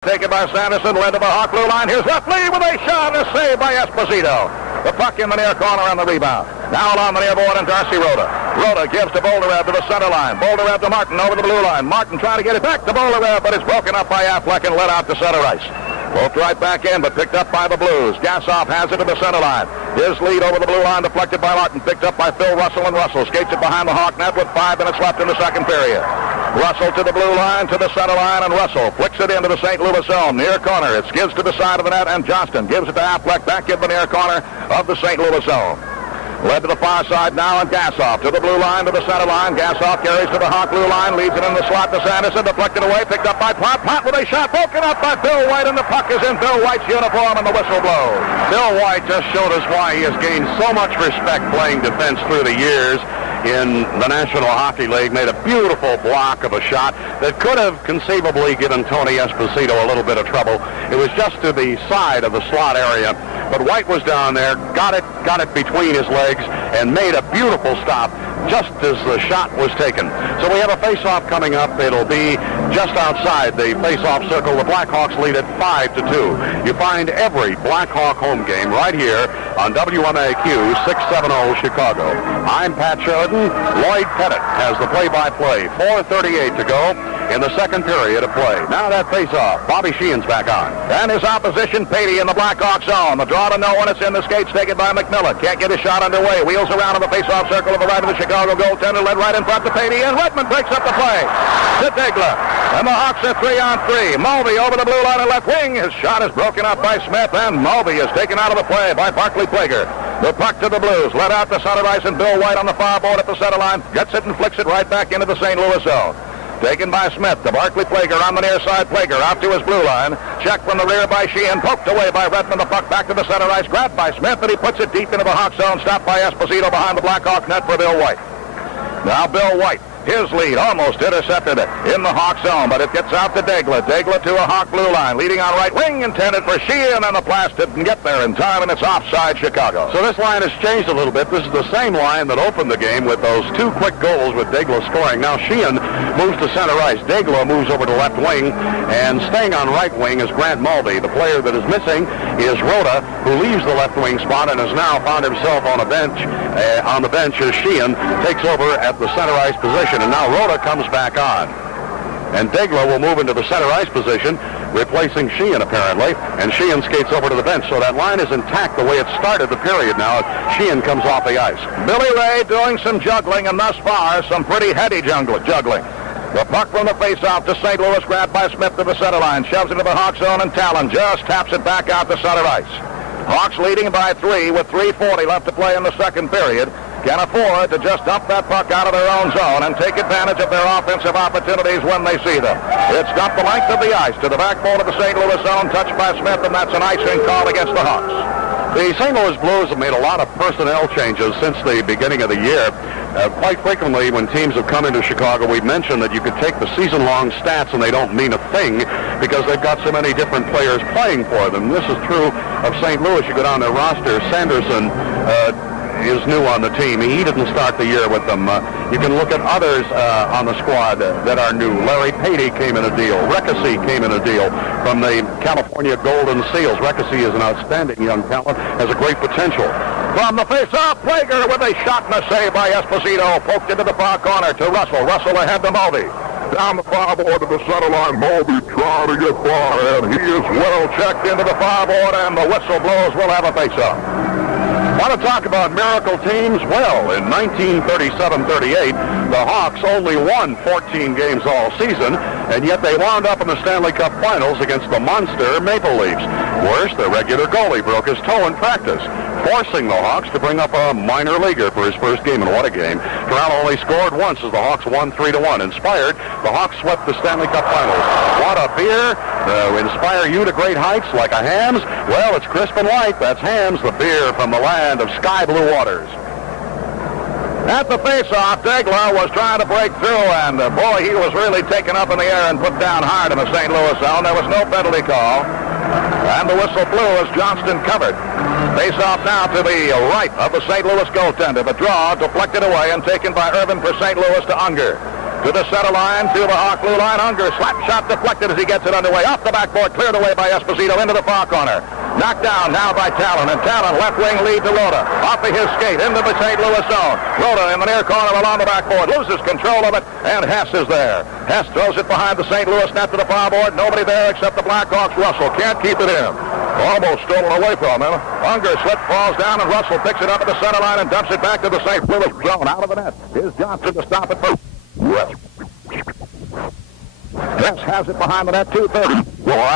Taken by Sanderson, led to the Hawk blue line. Here's left lead with a shot and a save by Esposito. The puck in the near corner on the rebound. Now along the near board and Darcy Rhoda. Rhoda gives to Bolderev to the center line. Bolderev to Martin over the blue line. Martin trying to get it back to Bolderev, but it's broken up by Affleck and let out to center ice. Both right back in, but picked up by the Blues. Gassoff has it to the center line. His lead over the blue line deflected by Martin. Picked up by Phil Russell, and Russell skates it behind the Hawk net with 5 minutes left in the second period. Russell to the blue line, to the center line, and Russell flicks it into the St. Louis zone. Near corner. It skids to the side of the net, and Johnston gives it to Affleck back in the near corner of the St. Louis zone. Led to the far side now, and Gassoff to the blue line, to the center line. Gassoff carries to the Hawk blue line, leads it in the slot to Sanderson, deflected away, picked up by Plott. Plott with a shot, broken up by Bill White, and the puck is in Bill White's uniform, and the whistle blows. Bill White just showed us why he has gained so much respect playing defense through the years in the National Hockey League. Made a beautiful block of a shot that could have conceivably given Tony Esposito a little bit of trouble. It was just to the side of the slot area, but White was down there, got it between his legs, and made a beautiful stop just as the shot was taken. So we have a face-off coming up. It'll be just outside the face-off circle. The Blackhawks lead it 5-2. You find every Blackhawk home game right here on WMAQ 670 Chicago. I'm Pat Sheridan. Lloyd Pettit has the play-by-play. 4:38 to go in the second period of play. Now that face-off. Bobby Sheehan's back on. And his opposition, Pettit, in the Blackhawk zone. The draw to no one. It's in the skates taken by McMillan. Can't get his shot underway. Wheels around in the face-off circle to the right of the Chicago goaltender. Led right in front to Pettit, and Redmond breaks up the play to Degler. And the Hawks are 3-on-3. Mulvey over the blue line and left wing. His shot is broken up by Smythe, and Mulvey is taken out of the play by Barclay Plager. The puck to the Blues. Let out to center ice, and Bill White on the far board at the center line. Gets it and flicks it right back into the St. Louis zone. Taken by Smythe to Barclay Plager on the near side. Plager out to his blue line. Checked from the rear by Sheehan. Poked away by Redmond. The puck back to the center ice. Grabbed by Smythe, and he puts it deep into the Hawk zone. Stopped by Esposito behind the Blackhawk net for Bill White. Now Bill White. His lead almost intercepted it in the Hawk zone, but it gets out to Degler. Degler to a Hawk blue line, leading on right wing, intended for Sheehan, and the blast didn't get there in time, and it's offside Chicago. So this line has changed a little bit. This is the same line that opened the game with those 2 quick goals with Degler scoring. Now Sheehan moves to center ice. Degler moves over to left wing, and staying on right wing is Grant Mulvey. The player that is missing is Rhoda, who leaves the left wing spot and has now found himself on the bench as Sheehan takes over at the center ice position. And now Rhoda comes back on. And Degler will move into the center ice position, replacing Sheehan apparently. And Sheehan skates over to the bench. So that line is intact the way it started the period now. Sheehan comes off the ice. Billy Ray doing some juggling, and thus far some pretty heady juggling. The puck from the face-off to St. Louis, grabbed by Smith to the center line. Shoves into the Hawk zone, and Talon just taps it back out to center ice. Hawks leading by 3 with 3:40 left to play in the second period. Can afford to just dump that puck out of their own zone and take advantage of their offensive opportunities when they see them. It's dumped the length of the ice to the backboard of the St. Louis zone, touched by Smith, and that's an icing call against the Hawks. The St. Louis Blues have made a lot of personnel changes since the beginning of the year. Quite frequently, when teams have come into Chicago, we've mentioned that you could take the season-long stats and they don't mean a thing because they've got so many different players playing for them. This is true of St. Louis. You go down their roster. Sanderson is new on the team. He didn't start the year with them. You can look at others on the squad that are new. Larry Pettit came in a deal. Reckessy came in a deal from the California Golden Seals. Reckessy is an outstanding young talent, has a great potential. From the face-off, Plager with a shot and a save by Esposito. Poked into the far corner to Russell. Russell ahead to Mulvey. Down the far board to the center line. Mulvey trying to get far, and he is well checked into the far board, and the whistle blows. We'll have a face-off. Want to talk about miracle teams? Well, in 1937-38, the Hawks only won 14 games all season, and yet they wound up in the Stanley Cup Finals against the monster Maple Leafs. Worse, their regular goalie broke his toe in practice, forcing the Hawks to bring up a minor leaguer for his first game, and what a game. Toronto only scored once as the Hawks won 3-1. Inspired, the Hawks swept the Stanley Cup Finals. What a beer to inspire you to great heights like a Hamm's? Well, it's crisp and light. That's Hamm's, the beer from the land of sky blue waters. At the face-off, Degler was trying to break through, and boy, he was really taken up in the air and put down hard in the St. Louis zone. There was no penalty call, and the whistle blew as Johnston covered. Face-off now to the right of the St. Louis goaltender. The draw deflected away and taken by Irvin for St. Louis to Unger. To the center line, to the Hawk blue line. Unger, slap shot deflected as he gets it underway. Off the backboard, cleared away by Esposito into the far corner. Knocked down now by Talon, and Talon left wing lead to Rhoda. Off of his skate into the St. Louis zone. Rhoda in the near corner along the backboard, loses control of it, and Hess is there. Hess throws it behind the St. Louis net to the far board. Nobody there except the Blackhawks. Russell can't keep it in. Almost stolen away from him. Unger slips, falls down, and Russell picks it up at the center line and dumps it back to the St. Louis zone. Out of the net. Here's Johnson to stop it first. Hess has it behind the net, 2:30.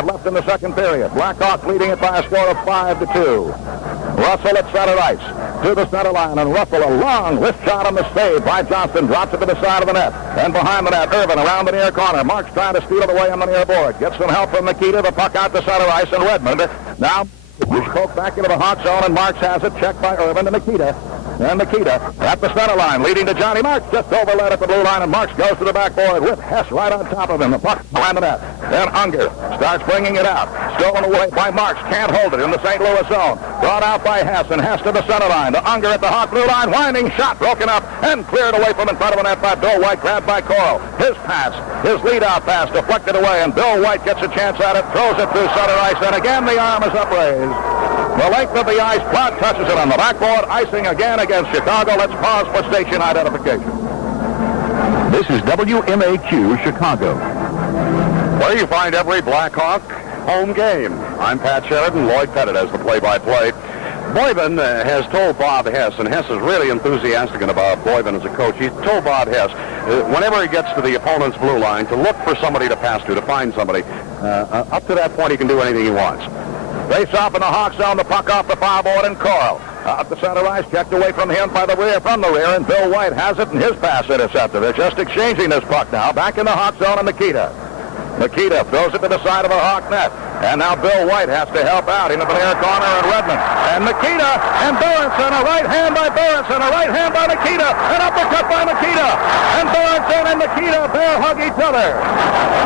Left in the second period. Blackhawks leading it by a score of 5-2. Russell at center ice. To the center line, and Russell, a long wrist shot on the save by Johnston, drops it to the side of the net. And behind the net, Irvin around the near corner. Marks trying to steal it away on the near board. Gets some help from Nikita. The puck out to center ice, and Redmond now he's poked back into the Hawk zone, and Marks has it. Checked by Irvin to Nikita. And Nikita at the center line, leading to Johnny Marks, just overled at the blue line, and Marks goes to the backboard with Hess right on top of him. The puck behind the net. Then Unger starts bringing it out. Stolen away by Marks, can't hold it in the St. Louis zone. Brought out by Hess, and Hess to the center line. To Unger at the Hawk blue line, winding shot, broken up, and cleared away from in front of the net by Bill White, grabbed by Coral. His pass, his lead-out pass, deflected away, and Bill White gets a chance at it, throws it through center ice, and again the arm is upraised. The length of the ice, Platt touches it on the backboard, icing again against Chicago. Let's pause for station identification. This is WMAQ Chicago, where you find every Blackhawk home game. I'm Pat Sheridan. Lloyd Pettit as the play-by-play. Boyven has told Bob Hess, and Hess is really enthusiastic about Boyven as a coach. He told Bob Hess, whenever he gets to the opponent's blue line, to look for somebody to pass to find somebody. Up to that point, he can do anything he wants. Face off in the Hawk zone, the puck off the foul board, and Coral out the center ice, checked away from him by the rear, from the rear, and Bill White has it, and his pass intercepted. They're just exchanging this puck now. Back in the Hawk zone, and Nikita throws it to the side of the Hawk net. And now Bill White has to help out into the near corner, and Redmond. And Nikita and Berenson, a right hand by Berenson, a right hand by Nikita, an uppercut by Nikita. And Berenson and Nikita bear hug each other.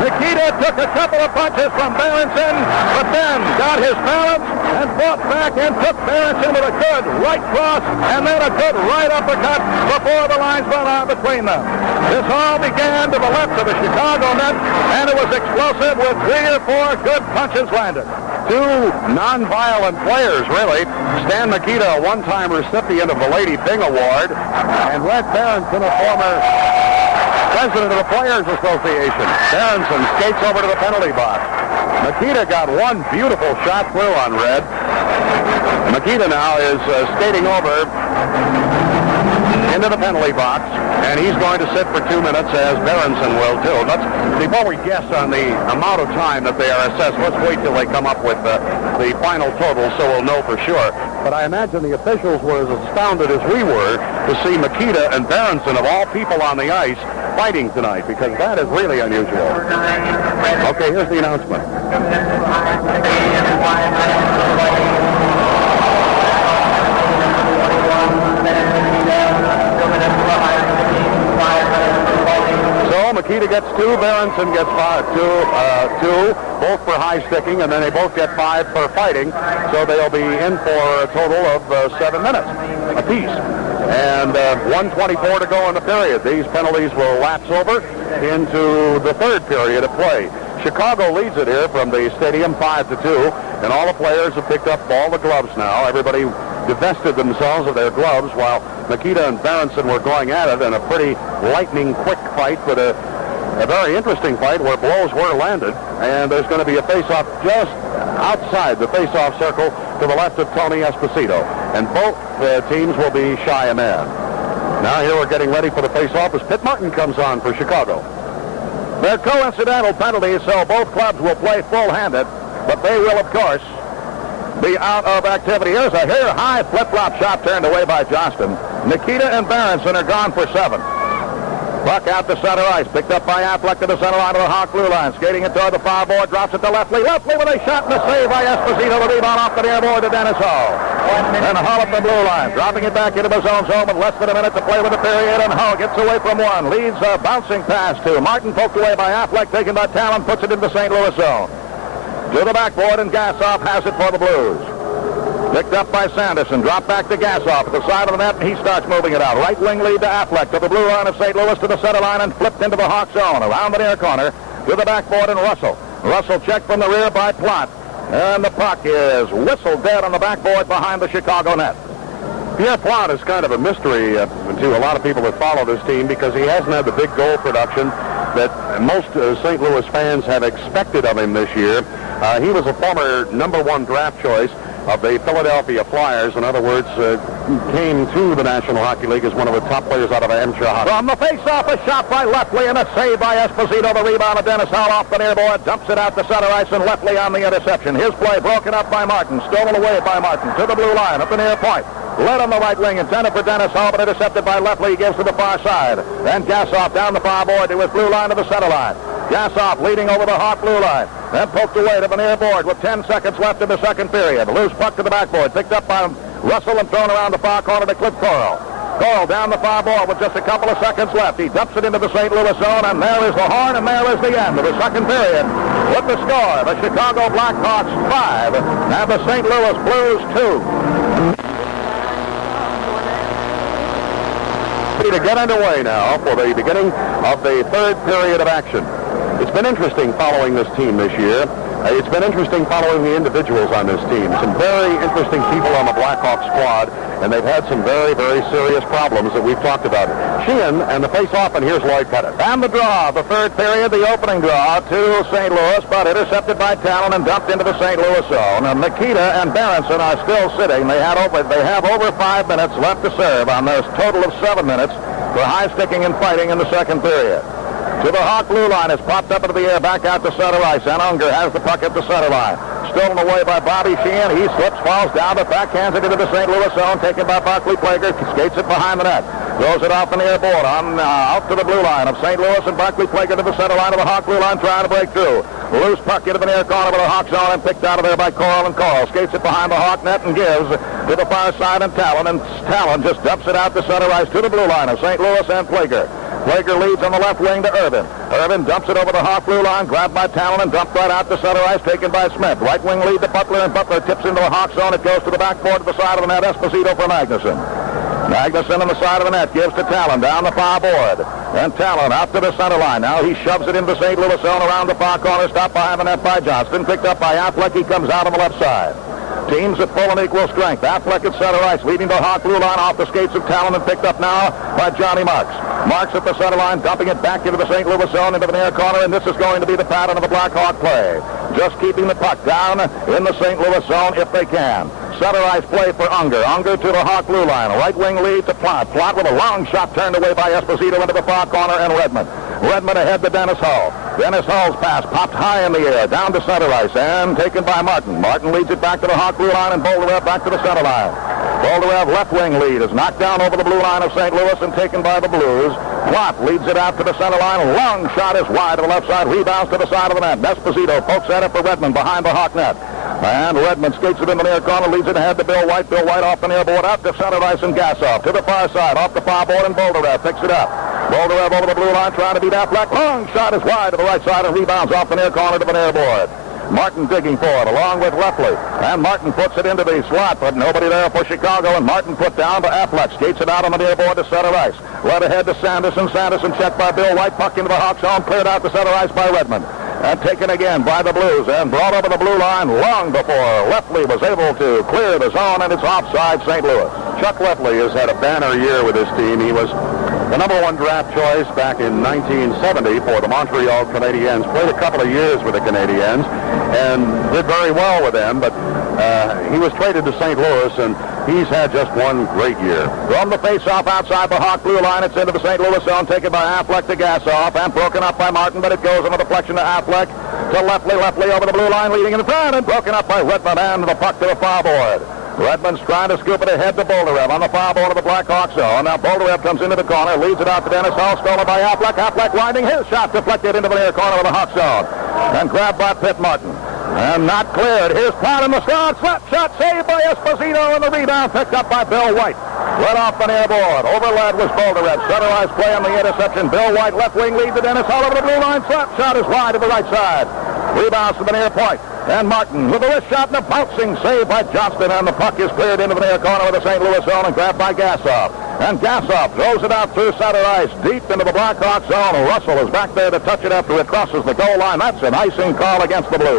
Nikita took a couple of punches from Berenson, but then got his balance and fought back and took Berenson with a good right cross and then a good right uppercut before the lines run out between them. This all began to the left of the Chicago net, and it was explosive with 3 or 4 good punches landed. Two non-violent players, really. Stan Nikita, a one-time recipient of the Lady Byng Award, and Red Berenson, a former president of the Players Association. Berenson skates over to the penalty box. Nikita got one beautiful shot through on Red. Nikita now is skating over into the penalty box, and he's going to sit for 2 minutes, as Berenson will too. Before we guess on the amount of time that they are assessed, let's wait till they come up with the final total so we'll know for sure. But I imagine the officials were as astounded as we were to see Nikita and Berenson, of all people on the ice, fighting tonight, because that is really unusual. Okay, here's the announcement. Nikita gets 2, Berenson gets 2, both for high sticking, and then they both get 5 for fighting, so they'll be in for a total of 7 minutes apiece. And 1:24 to go in the period. These penalties will lapse over into the third period of play. Chicago leads it here from the stadium 5-2, and all the players have picked up all the gloves now. Everybody divested themselves of their gloves while Nikita and Berenson were going at it in a pretty lightning quick fight, but a very interesting fight where blows were landed. And there's going to be a face-off just outside the face-off circle to the left of Tony Esposito. And both teams will be shy a man. Now here we're getting ready for the face-off as Pitt Martin comes on for Chicago. They're coincidental penalties, so both clubs will play full-handed, but they will, of course, be out of activity. Here's a high flip-flop shot turned away by Johnston. Nikita and Berenson are gone for 7. Puck out to center ice, picked up by Affleck to the center line of the Hawk blue line, skating it toward the foul board, drops it to Leftley. Leftley with a shot and a save by Esposito. The rebound off the near board to Dennis Hull. And Hull up the blue line, dropping it back into his own zone with less than a minute to play with the period, and Hull gets away from one. Leads a bouncing pass to Martin, poked away by Affleck, taken by Talon, puts it into the St. Louis zone. To the backboard, and Gassoff has it for the Blues. Picked up by Sanderson. Dropped back to Gassoff at the side of the net, and he starts moving it out. Right wing lead to Affleck to the blue line of St. Louis to the center line and flipped into the Hawk zone. Around the near corner to the backboard and Russell. Russell checked from the rear by Plott. And the puck is whistled dead on the backboard behind the Chicago net. Pierre Plott is kind of a mystery to a lot of people that follow this team because he hasn't had the big goal production that most St. Louis fans have expected of him this year. He was a former #1 draft choice of the Philadelphia Flyers. In other words, came to the National Hockey League as one of the top players out of amateur hockey. From the face-off, a shot by Leftley and a save by Esposito. The rebound of Dennis Hall off the near board, dumps it out to center ice, and Leftley on the interception. His play broken up by Martin, stolen away by Martin to the blue line at the near point. Led on the right wing, intended for Dennis Hall, but intercepted by Leftley. He gives to the far side. Then Gassoff down the far board to his blue line to the center line. Gassoff leading over the Hawk blue line. Then poked away to the near board with 10 seconds left in the second period. Loose puck to the backboard. Picked up by Russell and thrown around the far corner to Cliff Coral. Coral down the far board with just a couple of seconds left. He dumps it into the St. Louis zone, and there is the horn, and there is the end of the second period. With the score, the Chicago Blackhawks 5 and the St. Louis Blues 2. To get underway now for the beginning of the third period of action. It's been interesting following this team this year. It's been interesting following the individuals on this team. Some very interesting people on the Blackhawks squad, and they've had some very, very serious problems that we've talked about. Sheehan and the face-off, and here's Lloyd Pettit. And the draw, the third period, the opening draw to St. Louis, but intercepted by Talon and dumped into the St. Louis zone. And Nikita and Berenson are still sitting. They have over 5 minutes left to serve on this total of 7 minutes for high sticking and fighting in the second period. To the Hawk blue line is popped up into the air, back out to center ice, and Unger has the puck at the center line. Stolen away by Bobby Sheehan. He slips, falls down, but backhands it into the St. Louis zone, taken by Barclay Plager, skates it behind the net. Throws it off the near board, out to the blue line of St. Louis, and Barclay Plager to the center line of the Hawk blue line, trying to break through. Loose puck into the near corner of the Hawk zone, and picked out of there by Coral, and Coral skates it behind the Hawk net and gives to the far side and Talon just dumps it out to center ice to the blue line of St. Louis and Plager. Plager leads on the left wing to Irvin. Irvin dumps it over the Hawk blue line, grabbed by Talon and dumped right out to center ice, taken by Smythe. Right wing lead to Butler, and Butler tips into the Hawk zone. It goes to the backboard to the side of the net. Esposito for Magnuson. Magnuson on the side of the net gives to Talon down the far board. And Talon out to the center line. Now he shoves it into St. Louis zone around the far corner, stopped behind the net by Johnston. Picked up by Affleck. He comes out on the left side. Teams at full and equal strength. Affleck at center ice, leading the Hawk blue line off the skates of Talon, and picked up now by Johnny Marks. Marks at the center line, dumping it back into the St. Louis zone, into the near corner, and this is going to be the pattern of the Blackhawk play. Just keeping the puck down in the St. Louis zone if they can. Center ice play for Unger. Unger to the Hawk blue line. Right wing lead to Plott. Plott with a long shot turned away by Esposito into the far corner, and Redmond. Redmond ahead to Dennis Hall. Dennis Hall's pass popped high in the air, down to center ice, and taken by Martin. Martin leads it back to the Hawk blue line, and Bolderev back to the center line. Bolderev left wing lead is knocked down over the blue line of St. Louis and taken by the Blues. Plott leads it out to the center line. Long shot is wide to the left side. Rebounds to the side of the net. Esposito pokes at it for Redmond behind the Hawk net. And Redmond skates it in the near corner, leads it ahead to Bill White. Bill White off the near board, out to center ice, and Gassoff to the far side, off the far board, and Bolderev picks it up. Bolderev over the blue line, trying to beat Affleck. Long shot is wide to the right side and rebounds off the near corner to the near board. Martin digging for it, along with Leftley. And Martin puts it into the slot, but nobody there for Chicago, and Martin put down to Affleck. Skates it out on the near board to center ice. Right ahead to Sanderson. Sanderson checked by Bill White. Puck into the Hawks zone, cleared out to center ice by Redmond. And taken again by the Blues, and brought over the blue line long before Leftley was able to clear the zone, and it's offside St. Louis. Chuck Leftley has had a banner year with his team. He was the #1 draft choice back in 1970 for the Montreal Canadiens. Played a couple of years with the Canadiens and did very well with them, but he was traded to St. Louis, and he's had just one great year. From the face-off outside the Hawk blue line, it's into the St. Louis zone, taken by Affleck to Gassoff, and broken up by Martin, but it goes on the deflection to Affleck, to Leftley. Leftley over the blue line, leading in the front, and broken up by Redmond, and the puck to the far board. Redmond's trying to scoop it ahead to Bolderev on the far board of the Blackhawks zone. Now Bolderev comes into the corner, leads it out to Dennis Hall, stolen by Affleck. Affleck winding, his shot deflected into the near corner of the Hawks zone, and grabbed by Pitt Martin. And not cleared. Here's Plott in the slot. Slap shot saved by Esposito, and the rebound picked up by Bill White. Right off the near board. Overled was Bolderev. Center ice play on the interception. Bill White left wing lead to Dennis Hall over the blue line. Slap shot is wide to the right side. Rebounds to the near point. And Martin with a wrist shot and a bouncing save by Johnston, and the puck is cleared into the near corner of the St. Louis zone and grabbed by Gassoff. And Gassoff throws it out through center ice, deep into the Blackhawks zone. Russell is back there to touch it after it crosses the goal line. That's an icing call against the Blues.